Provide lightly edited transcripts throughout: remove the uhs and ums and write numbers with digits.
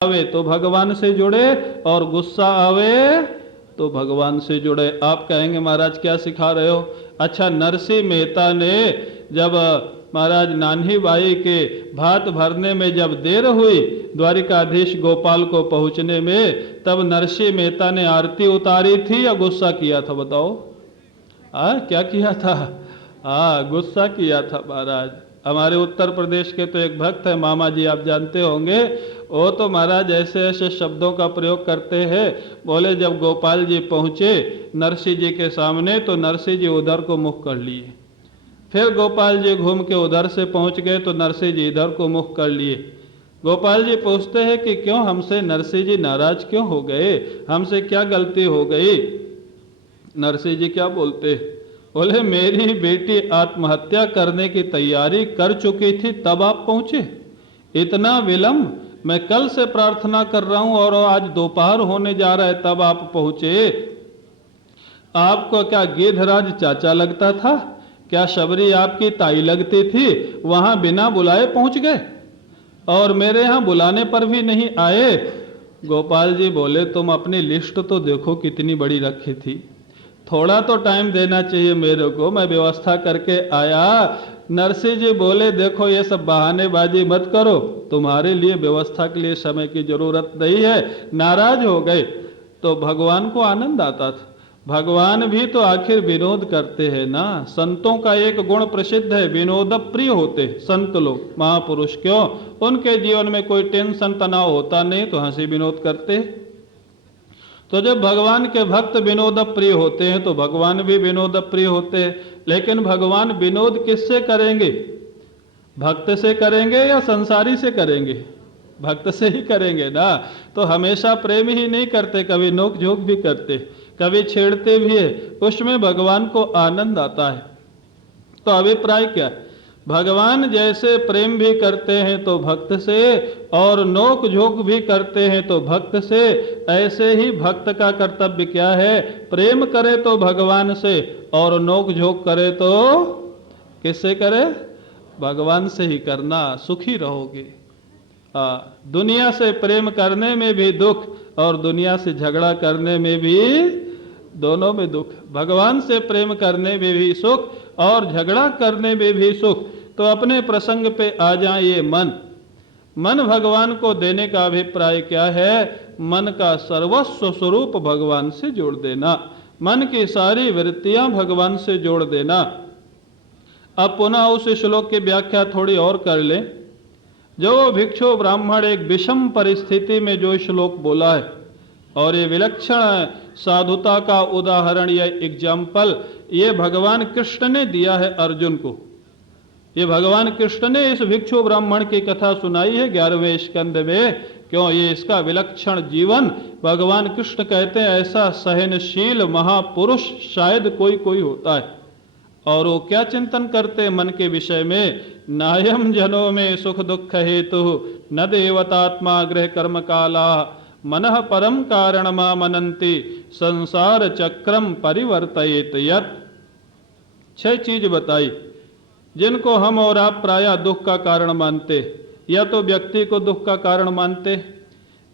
आवे तो भगवान से जुड़े और गुस्सा आवे तो भगवान से जुड़े। आप कहेंगे महाराज क्या सिखा रहे हो? अच्छा, नरसिंह मेहता ने जब महाराज नान्ही बाई के भात भरने में जब देर हुई द्वारिकाधीश गोपाल को पहुंचने में, तब नरसिंह मेहता ने आरती उतारी थी या गुस्सा किया था? बताओ। क्या किया था? गुस्सा किया था महाराज। हमारे उत्तर प्रदेश के तो एक भक्त है मामा जी, आप जानते होंगे, वो तो महाराज ऐसे ऐसे शब्दों का प्रयोग करते हैं। बोले जब गोपाल जी पहुँचे नरसिंह जी के सामने तो नरसिंह जी उधर को मुख कर लिए, फिर गोपाल जी घूम के उधर से पहुँच गए तो नरसिंह जी इधर को मुख कर लिए। गोपाल जी पूछते हैं कि क्यों हमसे नरसिंह जी नाराज क्यों हो गए, हमसे क्या गलती हो गई? नरसिंह जी क्या बोलते? बोले मेरी बेटी आत्महत्या करने की तैयारी कर चुकी थी तब आप पहुंचे, इतना विलंब? मैं कल से प्रार्थना कर रहा हूं और आज दोपहर होने जा रहा है तब आप पहुंचे। आपको क्या गिद्धराज चाचा लगता था? क्या शबरी आपकी ताई लगती थी? वहां बिना बुलाए पहुंच गए और मेरे यहां बुलाने पर भी नहीं आए। गोपाल जी बोले तुम अपनी लिस्ट तो देखो कितनी बड़ी रखी थी, थोड़ा तो टाइम देना चाहिए मेरे को, मैं व्यवस्था करके आया। नरसिंह जी बोले देखो ये सब बहानेबाजी मत करो, तुम्हारे लिए व्यवस्था के लिए समय की जरूरत नहीं है। नाराज हो गए। तो भगवान को आनंद आता था। भगवान भी तो आखिर विनोद करते हैं ना। संतों का एक गुण प्रसिद्ध है, विनोद प्रिय होते संत लोग, महापुरुष। क्यों? उनके जीवन में कोई टेंशन तनाव होता नहीं तो हंसी विनोद करते। तो जब भगवान के भक्त विनोद प्रिय होते हैं तो भगवान भी विनोद प्रिय होते हैं। लेकिन भगवान विनोद किससे करेंगे? भक्त से करेंगे या संसारी से करेंगे? भक्त से ही करेंगे ना। तो हमेशा प्रेम ही नहीं करते, कभी नोक झोंक भी करते, कभी छेड़ते भी है, उसमें भगवान को आनंद आता है। तो अभिप्राय क्या है? भगवान जैसे प्रेम भी करते हैं तो भक्त से, और नोक झोंक भी करते हैं तो भक्त से, ऐसे ही भक्त का कर्तव्य क्या है? प्रेम करे तो भगवान से और नोक झोंक करे तो किससे करे? भगवान से ही करना, सुखी रहोगे। दुनिया से प्रेम करने में भी दुख और दुनिया से झगड़ा करने में भी, दोनों में दुख। भगवान से प्रेम करने में भी सुख और झगड़ा करने में भी सुख। तो अपने प्रसंग पे आ जाए ये मन। मन भगवान को देने का अभिप्राय क्या है? मन का सर्वस्व स्वरूप भगवान से जोड़ देना, मन की सारी वृत्तियां भगवान से जोड़ देना। अब पुनः उस श्लोक की व्याख्या थोड़ी और कर लें। जो भिक्षु ब्राह्मण एक विषम परिस्थिति में जो श्लोक बोला है, और ये विलक्षण साधुता का उदाहरण या एग्जाम्पल ये भगवान कृष्ण ने दिया है अर्जुन को। ये भगवान कृष्ण ने इस भिक्षु ब्राह्मण की कथा सुनाई है 11वें स्कंद में। क्यों? ये इसका विलक्षण जीवन भगवान कृष्ण कहते हैं ऐसा सहनशील महापुरुष शायद कोई कोई होता है। और वो क्या चिंतन करते हैं मन के विषय में? नायम जनों में सुख दुख हेतु न देवतात्मा गृह कर्म काला मनः परम कारणमा मनन्ति संसार चक्रम परिवर्तयेत यत्। 6 चीज बताई जिनको हम और आप प्रायः दुख का कारण मानते। या तो व्यक्ति को दुख का कारण मानते,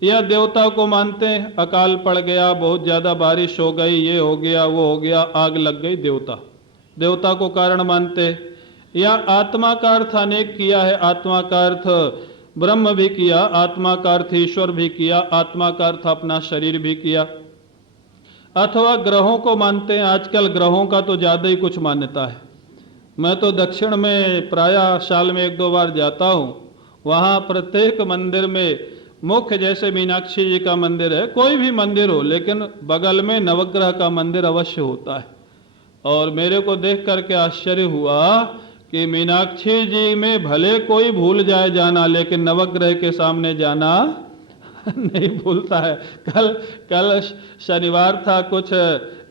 या देवता को मानते, अकाल पड़ गया, बहुत ज्यादा बारिश हो गई, ये हो गया, वो हो गया, आग लग गई, देवता को कारण मानते। या आत्मा का अर्थ अनेक किया है, आत्मा का अर्थ ब्रह्म भी किया, आत्मा का अर्थ ईश्वर भी किया, आत्मा का अर्थ अपना शरीर भी किया। अथवा ग्रहों को मानते हैं। आजकल ग्रहों का तो ज्यादा ही कुछ मान्यता है। मैं तो दक्षिण में प्रायः साल में 1-2 बार जाता हूँ। वहाँ प्रत्येक मंदिर में मुख्य, जैसे मीनाक्षी जी का मंदिर है, कोई भी मंदिर हो, लेकिन बगल में नवग्रह का मंदिर अवश्य होता है। और मेरे को देख करके आश्चर्य हुआ कि मीनाक्षी जी में भले कोई भूल जाए जाना, लेकिन नवग्रह के सामने जाना नहीं भूलता है। कल शनिवार था, कुछ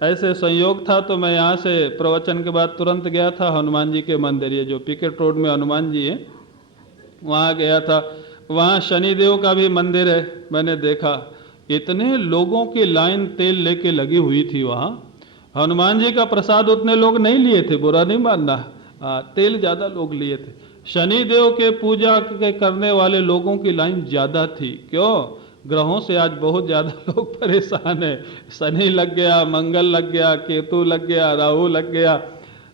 ऐसे संयोग था, तो मैं यहाँ से प्रवचन के बाद तुरंत गया था हनुमान जी के मंदिर, ये जो पिकेट रोड में हनुमान जी है, वहाँ गया था। वहाँ शनिदेव का भी मंदिर है। मैंने देखा इतने लोगों की लाइन तेल लेके लगी हुई थी वहाँ। हनुमान जी का प्रसाद उतने लोग नहीं लिए थे, बुरा नहीं मानना, तेल ज्यादा लोग लिए थे। शनिदेव के पूजा के करने वाले लोगों की लाइन ज्यादा थी। क्यों? ग्रहों से आज बहुत ज़्यादा लोग परेशान है। शनि लग गया, मंगल लग गया, केतु लग गया, राहु लग गया,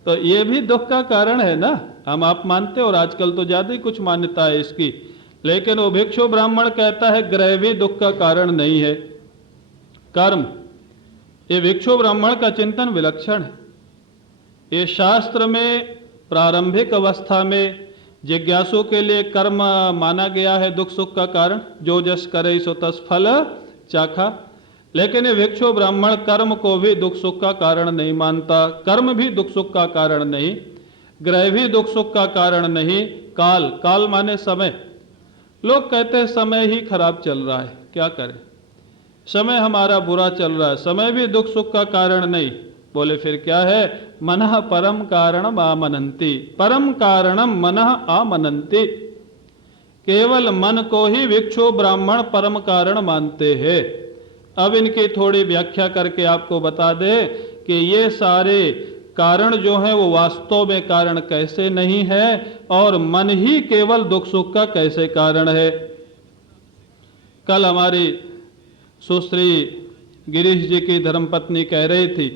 तो ये भी दुख का कारण है ना। हम आप मानते, और आजकल तो ज़्यादा ही कुछ मान्यता है इसकी, लेकिन वो भिक्षु ब्राह्मण कहता है ग्रह भी दुख का कारण नहीं है, कर्म। ये भिक्षु ब्राह्मण का चिंतन विलक्षण है। ये शास्त्र में प्रारंभिक अवस्था में जिज्ञासु के लिए कर्म माना गया है दुख सुख का कारण, जो जस करे सो तस फल चाखा। लेकिन ये भिक्षु ब्राह्मण कर्म को भी दुख सुख का कारण नहीं मानता, कर्म भी दुख सुख का कारण नहीं, ग्रह भी दुख सुख का कारण नहीं। काल, काल माने समय। लोग कहते हैं समय ही खराब चल रहा है, क्या करें, समय हमारा बुरा चल रहा है, समय भी दुख सुख का कारण नहीं। बोले फिर क्या है? मनः परम कारणम आमनन्ति, परम कारणम मनः आमनन्ति। केवल मन को ही भिक्षु ब्राह्मण परम कारण मानते हैं। अब इनकी थोड़ी व्याख्या करके आपको बता दे कि ये सारे कारण जो है वो वास्तव में कारण कैसे नहीं है, और मन ही केवल दुख सुख का कैसे कारण है। कल हमारी सुश्री गिरीश जी की धर्मपत्नी कह रही थी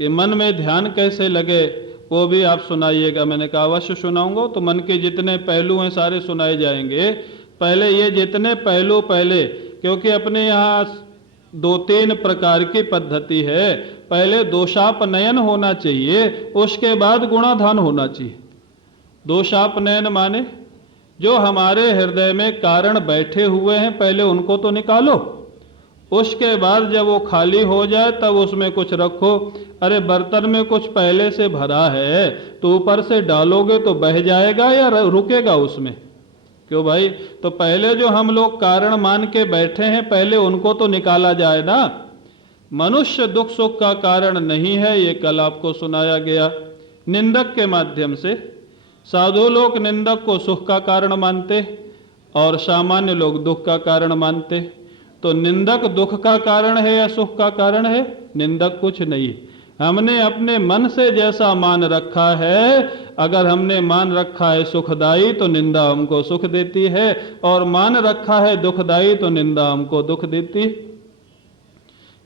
कि मन में ध्यान कैसे लगे, वो भी आप सुनाइएगा। मैंने कहा अवश्य सुनाऊंगा। तो मन के जितने पहलू हैं सारे सुनाए जाएंगे। पहले ये जितने पहलू, पहले क्योंकि अपने यहाँ 2-3 प्रकार की पद्धति है। पहले दोषापनयन होना चाहिए, उसके बाद गुणाधान होना चाहिए। दोषापनयन माने जो हमारे हृदय में कारण बैठे हुए हैं पहले उनको तो निकालो, उसके बाद जब वो खाली हो जाए तब उसमें कुछ रखो। अरे बर्तन में कुछ पहले से भरा है तो ऊपर से डालोगे तो बह जाएगा या रुकेगा उसमें? क्यों भाई? तो पहले जो हम लोग कारण मान के बैठे हैं पहले उनको तो निकाला जाए ना। मनुष्य दुख सुख का कारण नहीं है, ये कल आपको सुनाया गया निंदक के माध्यम से। साधु लोग निंदक को सुख का कारण मानते और सामान्य लोग दुख का कारण मानते। तो निंदक दुख का कारण है या सुख का कारण है? निंदक कुछ नहीं। हमने अपने मन से जैसा मान रखा है, अगर हमने मान रखा है सुखदाई तो निंदा हमको सुख देती है, और मान रखा है दुखदाई तो निंदा हमको दुख देती है।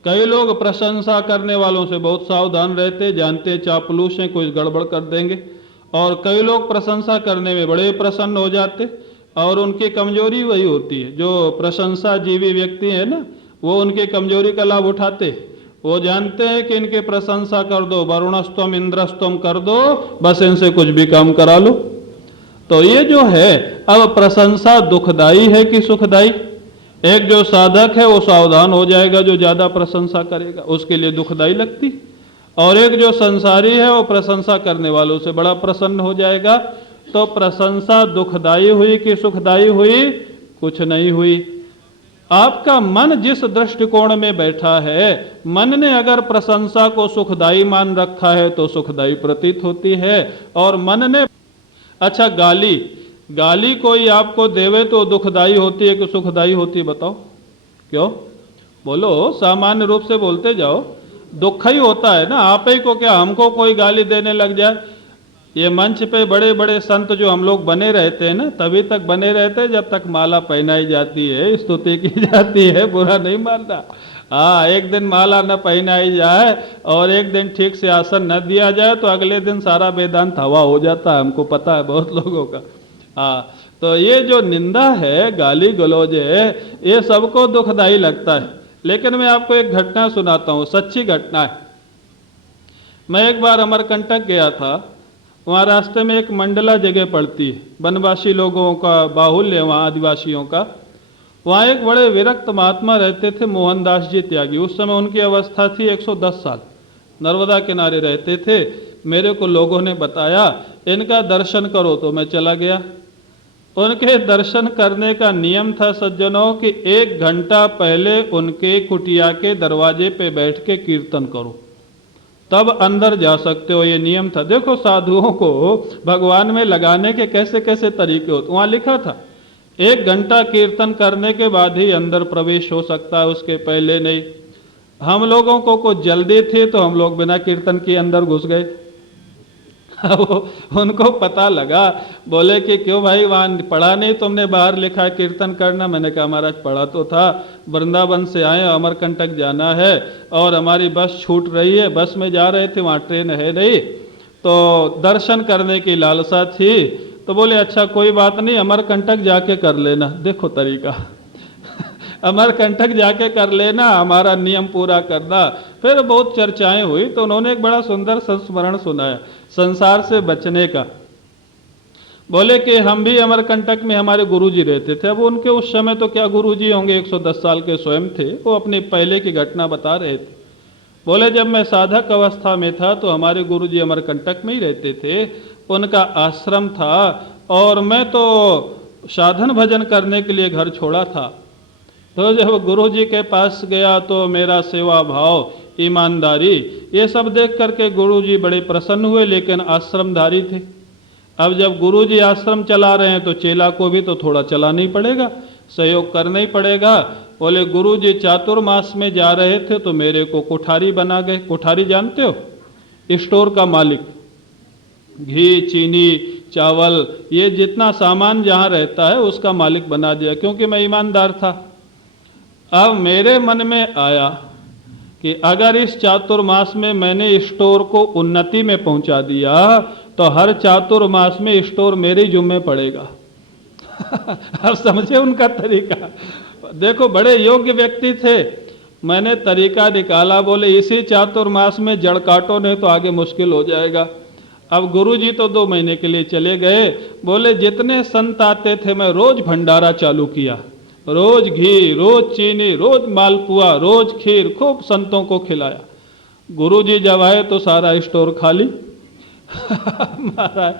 कई लोग प्रशंसा करने वालों से बहुत सावधान रहते, जानते चापलूस हैं, कुछ गड़बड़ कर देंगे। और कई लोग प्रशंसा करने में बड़े प्रसन्न हो जाते, और उनकी कमजोरी वही होती है। जो प्रशंसा जीवी व्यक्ति है ना, वो उनकी कमजोरी का लाभ उठाते। वो जानते हैं कि इनकी प्रशंसा कर दो, वरुणस्तम इंद्रस्तम कर दो, बस इनसे कुछ भी काम करा लो। तो ये जो है, अब प्रशंसा दुखदाई है कि सुखदाई? एक जो साधक है वो सावधान हो जाएगा, जो ज्यादा प्रशंसा करेगा उसके लिए दुखदाई लगती, और एक जो संसारी है वो प्रशंसा करने वालों से बड़ा प्रसन्न हो जाएगा। तो प्रशंसा दुखदाई हुई कि सुखदाई हुई? कुछ नहीं हुई। आपका मन जिस दृष्टिकोण में बैठा है, मन ने अगर प्रशंसा को सुखदाई मान रखा है तो सुखदाई प्रतीत होती है, और मन ने अच्छा गाली कोई आपको देवे तो दुखदाई होती है कि सुखदाई होती है? बताओ क्यों? बोलो, सामान्य रूप से बोलते जाओ। दुख ही होता है ना। आप ही को क्या, हमको कोई गाली देने लग जाए? ये मंच पे बड़े बड़े संत जो हम लोग बने रहते हैं ना, तभी तक बने रहते हैं जब तक माला पहनाई जाती है, स्तुति की जाती है, बुरा नहीं मानना। हाँ, एक दिन माला न पहनाई जाए और एक दिन ठीक से आसन न दिया जाए तो अगले दिन सारा वेदांत हवा हो जाता है, हमको पता है बहुत लोगों का। हाँ, तो ये जो निंदा है, गाली गलौज है, ये सबको दुखदाई लगता है। लेकिन मैं आपको एक घटना सुनाता हूँ, सच्ची घटना है। मैं एक बार अमरकंटक गया था। वहाँ रास्ते में एक मंडला जगह पड़ती है, वनवासी लोगों का बाहुल्य है वहाँ, आदिवासियों का। वहाँ एक बड़े विरक्त महात्मा रहते थे, मोहनदास जी त्यागी। उस समय उनकी अवस्था थी 110 साल। नर्मदा किनारे रहते थे। मेरे को लोगों ने बताया इनका दर्शन करो, तो मैं चला गया। उनके दर्शन करने का नियम था सज्जनों कि 1 घंटा पहले उनके कुटिया के दरवाजे पे बैठ के कीर्तन करो, तब अंदर जा सकते हो। ये नियम था। देखो साधुओं को भगवान में लगाने के कैसे कैसे तरीके होते। वहाँ लिखा था 1 घंटा कीर्तन करने के बाद ही अंदर प्रवेश हो सकता है, उसके पहले नहीं। हम लोगों को कुछ जल्दी थी तो हम लोग बिना कीर्तन के अंदर घुस गए। वो उनको पता लगा, बोले कि क्यों भाई वहाँ पढ़ा नहीं तुमने, बाहर लिखा है कीर्तन करना। मैंने कहा महाराज पढ़ा तो था, वृंदावन से आए, अमरकंटक जाना है और हमारी बस छूट रही है, बस में जा रहे थे, वहाँ ट्रेन है नहीं, तो दर्शन करने की लालसा थी। तो बोले अच्छा कोई बात नहीं, अमरकंटक जाके कर लेना। देखो तरीका अमरकंटक जाके कर लेना, हमारा नियम पूरा करना। फिर बहुत चर्चाएं हुई तो उन्होंने एक बड़ा सुंदर संस्मरण सुनाया संसार से बचने का। बोले कि हम भी अमरकंटक में हमारे गुरुजी रहते थे। अब उनके उस समय तो क्या गुरुजी होंगे, 110 साल के स्वयं थे, वो अपनी पहले की घटना बता रहे थे। बोले जब मैं साधक अवस्था में था तो हमारे गुरुजी अमरकंटक में ही रहते थे, उनका आश्रम था और मैं तो साधन भजन करने के लिए घर छोड़ा था। तो जब गुरुजी के पास गया तो मेरा सेवा भाव, ईमानदारी, ये सब देख करके गुरुजी बड़े प्रसन्न हुए, लेकिन आश्रमधारी थे। अब जब गुरुजी आश्रम चला रहे हैं तो चेला को भी तो थोड़ा चलाना ही पड़ेगा, सहयोग करना ही पड़ेगा। बोले गुरुजी चातुर्मास में जा रहे थे तो मेरे को कोठारी बना गए। कोठारी जानते हो, स्टोर का मालिक, घी, चीनी, चावल, ये जितना सामान जहाँ रहता है उसका मालिक बना दिया, क्योंकि मैं ईमानदार था। अब मेरे मन में आया कि अगर इस चातुर्मास में मैंने स्टोर को उन्नति में पहुंचा दिया तो हर चातुर्मास में स्टोर मेरे जुम्मे पड़ेगा। अब समझे उनका तरीका। देखो बड़े योग्य व्यक्ति थे, मैंने तरीका निकाला। बोले इसी चातुर्मास में जड़ काटो नहीं तो आगे मुश्किल हो जाएगा। अब गुरुजी तो 2 महीने के लिए चले गए। बोले जितने संत आते थे मैं रोज भंडारा चालू किया, रोज घी, रोज चीनी, रोज मालपुआ, रोज खीर, खूब संतों को खिलाया। गुरुजी जब आए तो सारा स्टोर खाली। महाराज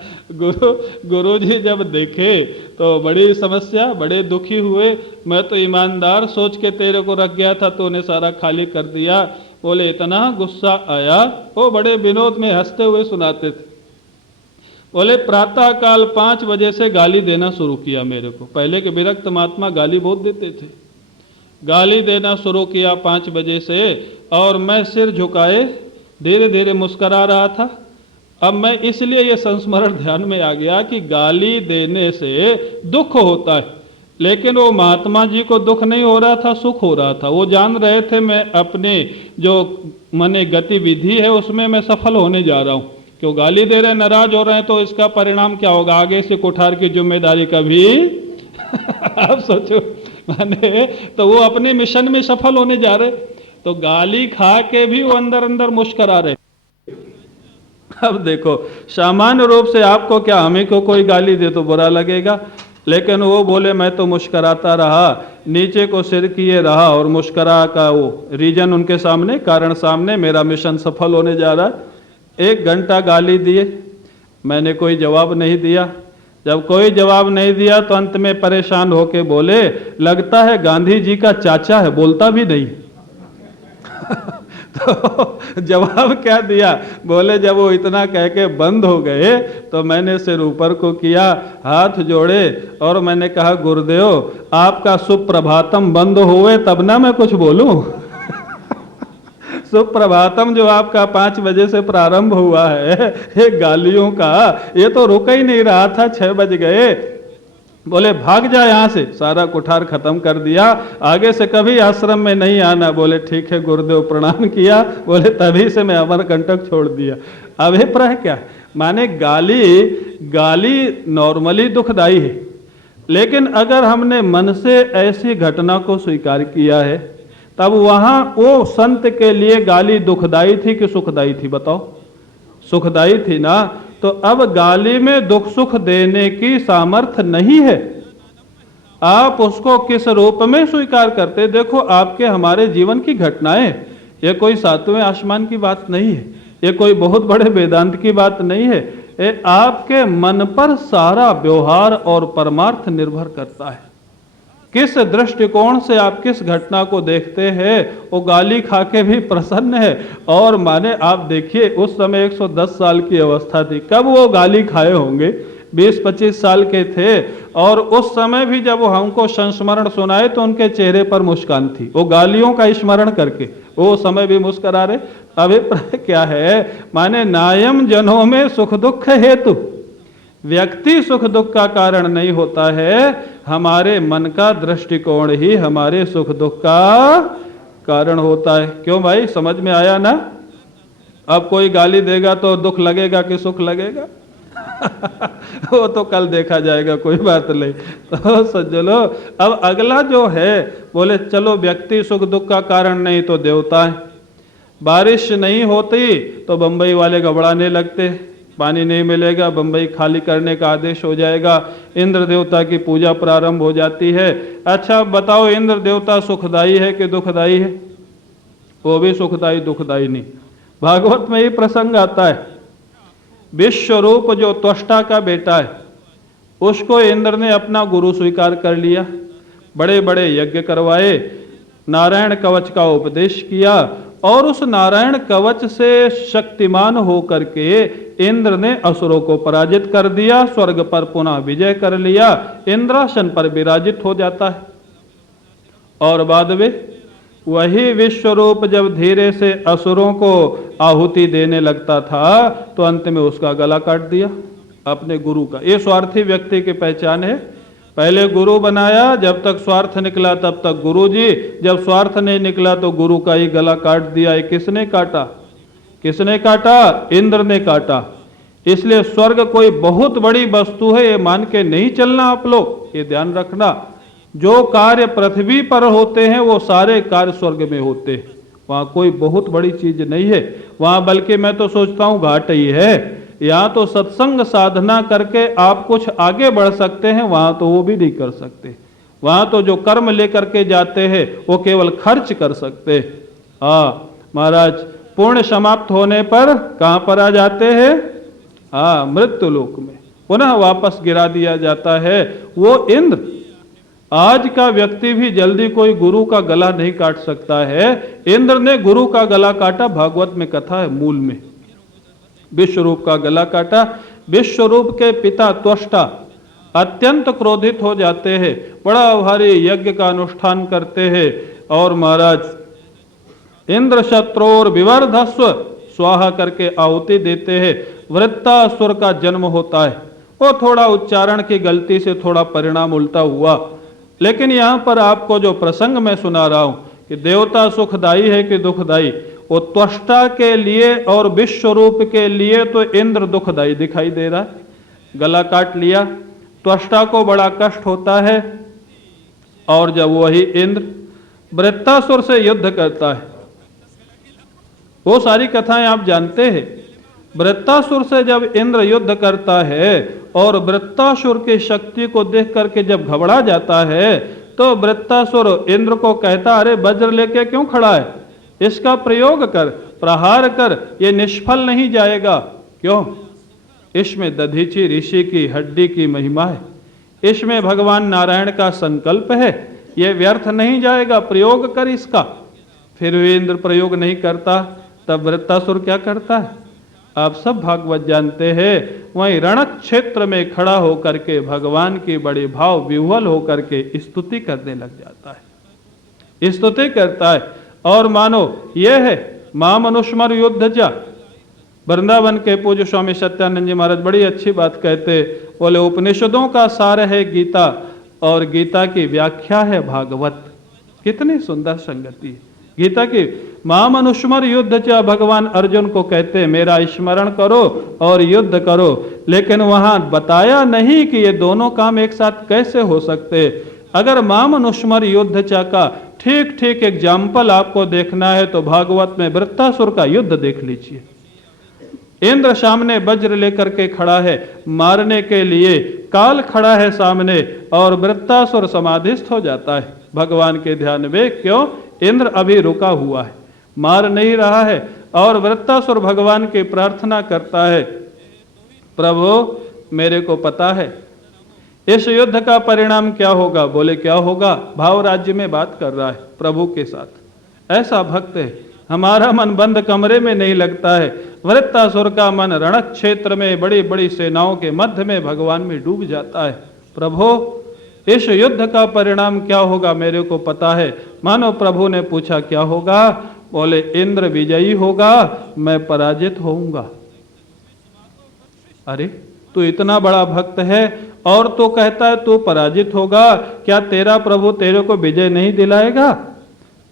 गुरुजी जब देखे तो बड़ी समस्या, बड़े दुखी हुए। मैं तो ईमानदार सोच के तेरे को रख गया था, तो उन्हें सारा खाली कर दिया। बोले इतना गुस्सा आया, वो बड़े विनोद में हंसते हुए सुनाते थे। बोले प्रातः काल 5 बजे से गाली देना शुरू किया मेरे को। पहले के विरक्त महात्मा गाली बहुत देते थे, गाली देना शुरू किया 5 बजे से, और मैं सिर झुकाए धीरे धीरे मुस्करा रहा था। अब मैं इसलिए ये संस्मरण ध्यान में आ गया कि गाली देने से दुख होता है, लेकिन वो महात्मा जी को दुख नहीं हो रहा था, सुख हो रहा था। वो जान रहे थे मैं अपने जो मने गतिविधि है उसमें मैं सफल होने जा रहा हूँ। क्यों गाली दे रहे, नाराज हो रहे हैं, तो इसका परिणाम क्या होगा, आगे से कोठार की जिम्मेदारी कभी आप सोचो। माने तो वो अपने मिशन में सफल होने जा रहे, तो गाली खा के भी वो अंदर अंदर मुस्कुरा रहे। अब देखो सामान्य रूप से आपको क्या, हमें को कोई गाली दे तो बुरा लगेगा, लेकिन वो बोले मैं तो मुस्कुराता रहा, नीचे को सिर किए रहा, और मुस्कुरा का वो रीजन उनके सामने, कारण सामने, मेरा मिशन सफल होने जा रहा है। 1 घंटा गाली दिए, मैंने कोई जवाब नहीं दिया। जब कोई जवाब नहीं दिया तो अंत में परेशान होके बोले लगता है गांधी जी का चाचा है, बोलता भी नहीं। तो जवाब क्या दिया, बोले जब वो इतना कह के बंद हो गए तो मैंने सिर ऊपर को किया, हाथ जोड़े, और मैंने कहा गुरुदेव आपका सुप्रभातम बंद हुए तब ना मैं कुछ बोलूं। सुप्रभातम जो आपका 5 बजे से प्रारंभ हुआ है, ये गालियों का, ये तो रुक ही नहीं रहा था, 6 बज गए। बोले भाग जा यहाँ से, सारा कुठार खत्म कर दिया, आगे से कभी आश्रम में नहीं आना। बोले ठीक है गुरुदेव, प्रणाम किया। बोले तभी से मैं अमरकंटक छोड़ दिया। अभिप्राय क्या, माने गाली नॉर्मली दुखदाई है, लेकिन अगर हमने मन से ऐसी घटना को स्वीकार किया है तब वहां वो संत के लिए गाली दुखदाई थी कि सुखदाई थी, बताओ? सुखदाई थी ना। तो अब गाली में दुख सुख देने की सामर्थ्य नहीं है, आप उसको किस रूप में स्वीकार करते। देखो आपके हमारे जीवन की घटनाएं, ये कोई 7वें आसमान की बात नहीं है, ये कोई बहुत बड़े वेदांत की बात नहीं है, ये आपके मन पर सारा व्यवहार और परमार्थ निर्भर करता है। किस दृष्टिकोण से आप किस घटना को देखते हैं, वो गाली खा के भी प्रसन्न है। और माने आप देखिए उस समय 110 साल की अवस्था थी, कब वो गाली खाए होंगे, 20-25 साल के थे, और उस समय भी जब वो हमको संस्मरण सुनाए तो उनके चेहरे पर मुस्कान थी, वो गालियों का स्मरण करके वो समय भी मुस्कुरा रहे। अभिप्राय क्या है? माने नायम जनों में सुख दुख हेतु, व्यक्ति सुख दुख का कारण नहीं होता है, हमारे मन का दृष्टिकोण ही हमारे सुख दुख का कारण होता है। क्यों भाई, समझ में आया ना? अब कोई गाली देगा तो दुख लगेगा कि सुख लगेगा? वो तो कल देखा जाएगा, कोई बात नहीं। तो सज्जनो, अब अगला जो है, बोले चलो व्यक्ति सुख दुख का कारण नहीं तो देवता है। बारिश नहीं होती तो बंबई वाले घबराने लगते, पानी नहीं मिलेगा, बंबई खाली करने का आदेश हो जाएगा, इंद्र देवता की पूजा प्रारंभ हो जाती है। अच्छा बताओ, इंद्र देवता सुखदाई है कि दुखदाई है? वो भी सुखदाई दुखदाई नहीं। भागवत में ये प्रसंग आता है, विश्वरूप जो त्वष्टा का बेटा है, उसको इंद्र ने अपना गुरु स्वीकार कर लिया, बड़े बड़े यज्ञ करवाए, नारायण कवच का उपदेश किया, और उस नारायण कवच से शक्तिमान होकर के इंद्र ने असुरों को पराजित कर दिया, स्वर्ग पर पुनः विजय कर लिया, इंद्रासन पर विराजित हो जाता है। और बाद में वही विश्वरूप जब धीरे से असुरों को आहुति देने लगता था तो अंत में उसका गला काट दिया अपने गुरु का। ये स्वार्थी व्यक्ति की पहचान है। पहले गुरु बनाया, जब तक स्वार्थ निकला तब तक गुरु जी, जब स्वार्थ नहीं निकला तो गुरु का ही गला काट दिया। ये किसने काटा? किसने काटा? इंद्र ने काटा। इसलिए स्वर्ग कोई बहुत बड़ी वस्तु है ये मान के नहीं चलना आप लोग, ये ध्यान रखना। जो कार्य पृथ्वी पर होते हैं वो सारे कार्य स्वर्ग में होते हैं, वहां कोई बहुत बड़ी चीज नहीं है। वहां बल्कि मैं तो सोचता हूं घाट ही है। यहाँ तो सत्संग साधना करके आप कुछ आगे बढ़ सकते हैं, वहां तो वो भी नहीं कर सकते। वहां तो जो कर्म लेकर के जाते हैं वो केवल खर्च कर सकते। हाँ महाराज, पुण्य समाप्त होने पर कहां पर आ जाते हैं? हाँ, मृत्यु लोक में पुनः वापस गिरा दिया जाता है वो इंद्र। आज का व्यक्ति भी जल्दी कोई गुरु का गला नहीं काट सकता है। इंद्र ने गुरु का गला काटा, भागवत में कथा है मूल में। विश्वरूप का गला काटा। विश्वरूप के पिता त्वष्टा अत्यंत क्रोधित हो जाते हैं, बड़ा भारी यज्ञ का अनुष्ठान करते हैं और महाराज इंद्र शत्रोर विवर्धस्व स्वाहा करके आहुति देते हैं। वृत्तासुर का जन्म होता है। वो थोड़ा उच्चारण की गलती से थोड़ा परिणाम उल्टा हुआ, लेकिन यहां पर आपको जो प्रसंग मैं सुना रहा हूं कि देवता सुखदाई है कि दुखदाई, वो त्वष्टा के लिए और विश्वरूप के लिए तो इंद्र दुखदाई दिखाई दे रहा है। गला काट लिया, त्वष्टा को बड़ा कष्ट होता है। और जब वही इंद्र वृत्तासुर से युद्ध करता है, वो सारी कथाएं आप जानते हैं। वृत्तासुर से जब इंद्र युद्ध करता है और वृत्तासुर की शक्ति को देख करके जब घबरा जाता है तो वृत्तासुर इंद्र को कहता, अरे वज्र लेके क्यों खड़ा है, इसका प्रयोग कर, प्रहार कर, ये निष्फल नहीं जाएगा। क्यों? इसमें दधीची ऋषि की हड्डी की महिमा है, इसमें भगवान नारायण का संकल्प है, ये व्यर्थ नहीं जाएगा, प्रयोग कर इसका। फिर भी इंद्र प्रयोग नहीं करता, तब वृत्तासुर क्या करता है आप सब भागवत जानते हैं। वहीं रण क्षेत्र में खड़ा होकर के भगवान की बड़ी भाव विह्वल होकर के स्तुति करने लग जाता है, स्तुति करता है। और मानो ये है मां मनुष्मर युद्ध जा। वृंदावन के पूज्य स्वामी सत्यानंद जी महाराज बड़ी अच्छी बात कहते, बोले उपनिषदों का सार है गीता और गीता की व्याख्या है भागवत। कितनी सुंदर संगति है गीता की। मां मनुष्मर युद्ध च, भगवान अर्जुन को कहते हैं मेरा स्मरण करो और युद्ध करो, लेकिन वहां बताया नहीं कि ये दोनों काम एक साथ कैसे हो सकते। अगर मां मनुष्मर युद्ध च का ठीक ठीक एग्जाम्पल आपको देखना है तो भागवत में वृत्तासुर का युद्ध देख लीजिए। इंद्र सामने वज्र लेकर के खड़ा है मारने के लिए, काल खड़ा है सामने और वृत्तासुर समाधिस्थ हो जाता है भगवान के ध्यान में। क्यों? इंद्र अभी रुका हुआ है, मार नहीं रहा है। और वृत्तासुर भगवान की प्रार्थना करता है, प्रभु मेरे को पता है इस युद्ध का परिणाम क्या होगा। बोले क्या होगा? भाव राज्य में बात कर रहा है प्रभु के साथ। ऐसा भक्त है, हमारा मन बंद कमरे में नहीं लगता है, वृत्तासुर का मन रण क्षेत्र में बड़ी बड़ी सेनाओं के मध्य में भगवान में डूब जाता है। प्रभु इस युद्ध का परिणाम क्या होगा मेरे को पता है। मानो प्रभु ने पूछा क्या होगा? बोले इंद्र विजयी होगा, मैं पराजित होऊंगा। अरे तू इतना बड़ा भक्त है और तो कहता है तू पराजित होगा, क्या तेरा प्रभु तेरे को विजय नहीं दिलाएगा?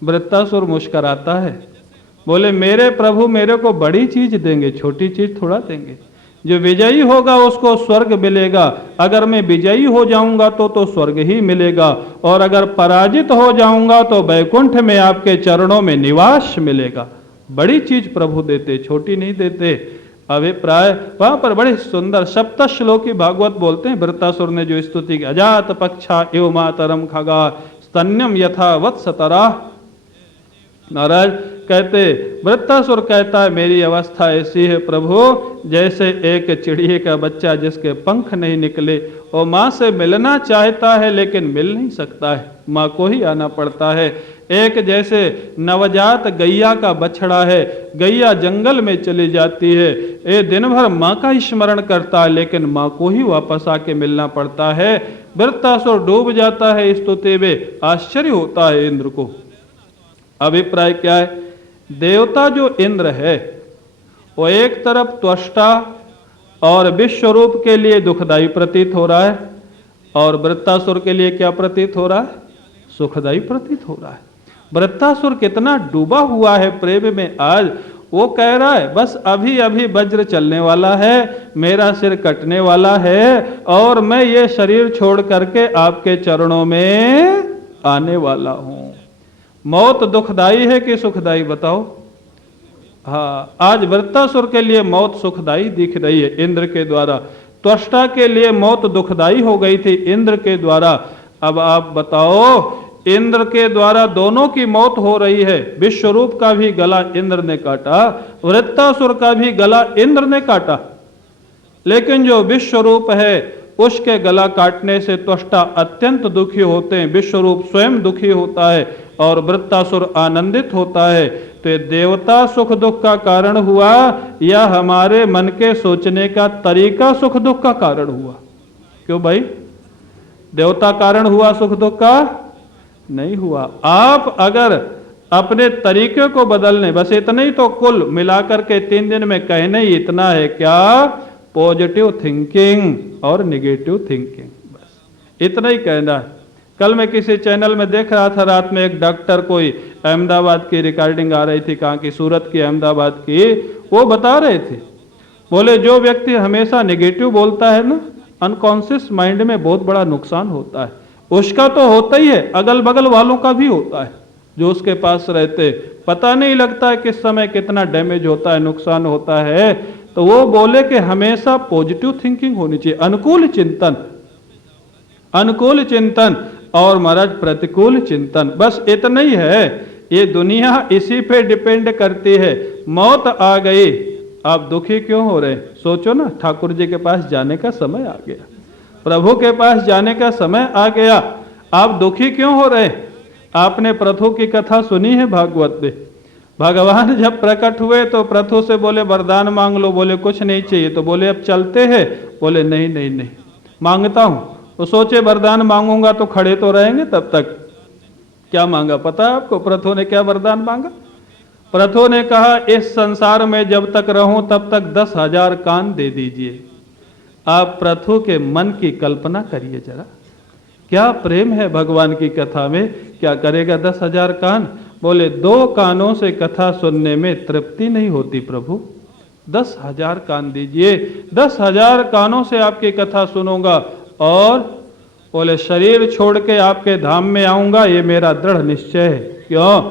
वृत्तासुर मुस्कुराता है, बोले मेरे प्रभु मेरे को बड़ी चीज देंगे, छोटी चीज थोड़ा देंगे। जो विजयी होगा उसको स्वर्ग मिलेगा, अगर मैं विजयी हो जाऊंगा तो स्वर्ग ही मिलेगा, और अगर पराजित हो जाऊंगा तो वैकुंठ में आपके चरणों में निवास मिलेगा। बड़ी चीज प्रभु देते, छोटी नहीं देते। अभिप्राय वहां पर बड़े सुंदर सप्तश्लोकी भागवत बोलते हैं। वृत्तासुर ने जो स्तुति की, अजात पक्षा एव मातरम खगा स्तन्यम यथा वत्सतरा। महाराज कहते, वृत्तासुर कहता है मेरी अवस्था ऐसी है प्रभु जैसे एक चिड़िए का बच्चा जिसके पंख नहीं निकले, और माँ से मिलना चाहता है लेकिन मिल नहीं सकता है, माँ को ही आना पड़ता है। एक जैसे नवजात गैया का बछड़ा है, गैया जंगल में चली जाती है, ये दिन भर माँ का ही स्मरण करता है लेकिन माँ को ही वापस आके मिलना पड़ता है। वृत्तासुर डूब जाता है स्तुति में, आश्चर्य होता है इंद्र को। अभिप्राय क्या है? देवता जो इंद्र है वो एक तरफ त्वष्टा और विश्व रूप के लिए दुखदाई प्रतीत हो रहा है, और वृत्तासुर के लिए क्या प्रतीत हो रहा है? सुखदाई प्रतीत हो रहा है। वृत्तासुर कितना डूबा हुआ है प्रेम में, आज वो कह रहा है बस अभी अभी वज्र चलने वाला है, मेरा सिर कटने वाला है, और मैं ये शरीर छोड़ करके आपके चरणों में आने वाला हूं। मौत दुखदाई है कि सुखदाई बताओ? हाँ, आज वृत्तासुर के लिए मौत सुखदाई दिख रही है इंद्र के द्वारा, त्वष्टा के लिए मौत दुखदाई हो गई थी इंद्र के द्वारा। अब आप बताओ, इंद्र के द्वारा दोनों की मौत हो रही है। विश्वरूप का भी गला इंद्र ने काटा, वृत्तासुर का भी गला इंद्र ने काटा, लेकिन जो विश्वरूप है उसके गला काटने से त्वष्टा अत्यंत दुखी होते हैं, विश्वरूप स्वयं दुखी होता है और वृत्तासुर आनंदित होता है। तो ये देवता सुख दुख का कारण हुआ या हमारे मन के सोचने का तरीका सुख दुख का कारण हुआ? क्यों भाई, देवता कारण हुआ सुख दुख का? नहीं हुआ। आप अगर अपने तरीके को बदलने, बस इतना ही तो कुल मिलाकर के 3 दिन में कहने ही इतना है, क्या? पॉजिटिव थिंकिंग और निगेटिव थिंकिंग, बस इतना ही कहना है। कल मैं किसी चैनल में देख रहा था, रात में एक डॉक्टर, कोई अहमदाबाद की रिकॉर्डिंग आ रही थी, कहाँ की? सूरत की, अहमदाबाद की। वो बता रहे थे, बोले जो व्यक्ति हमेशा नेगेटिव बोलता है ना, अनकॉन्शियस माइंड में बहुत बड़ा नुकसान होता है। उसका तो होता ही है, अगल बगल वालों का भी होता है, जो उसके पास रहते, पता नहीं लगता है किस समय कितना डैमेज होता है, नुकसान होता है। तो वो बोले कि हमेशा पॉजिटिव थिंकिंग होनी चाहिए, अनुकूल चिंतन, अनुकूल चिंतन और महाराज प्रतिकूल चिंतन, बस इतना ही है। ये दुनिया इसी पे डिपेंड करती है। मौत आ गई, आप दुखी क्यों हो रहे? सोचो ना, ठाकुर जी के पास जाने का समय आ गया, प्रभु के पास जाने का समय आ गया, आप दुखी क्यों हो रहे? आपने प्रथु की कथा सुनी है भागवत में। भगवान जब प्रकट हुए तो प्रथु से बोले वरदान मांग लो, बोले कुछ नहीं चाहिए। तो बोले अब चलते हैं, बोले नहीं नहीं नहीं मांगता हूं। तो सोचे वरदान मांगूंगा तो खड़े तो रहेंगे तब तक। क्या मांगा पता है आपको? प्रथु ने क्या वरदान मांगा? प्रथु ने कहा इस संसार में जब तक रहूं तब तक 10,000 कान दे दीजिए। आप प्रथु के मन की कल्पना करिए जरा, क्या प्रेम है भगवान की कथा में। क्या करेगा 10,000 कान? बोले 2 कानों से कथा सुनने में तृप्ति नहीं होती प्रभु, 10,000 कान दीजिए, 10,000 कानों से आपकी कथा सुनूंगा, और बोले शरीर छोड़ के आपके धाम में आऊंगा, ये मेरा दृढ़ निश्चय है। क्यों?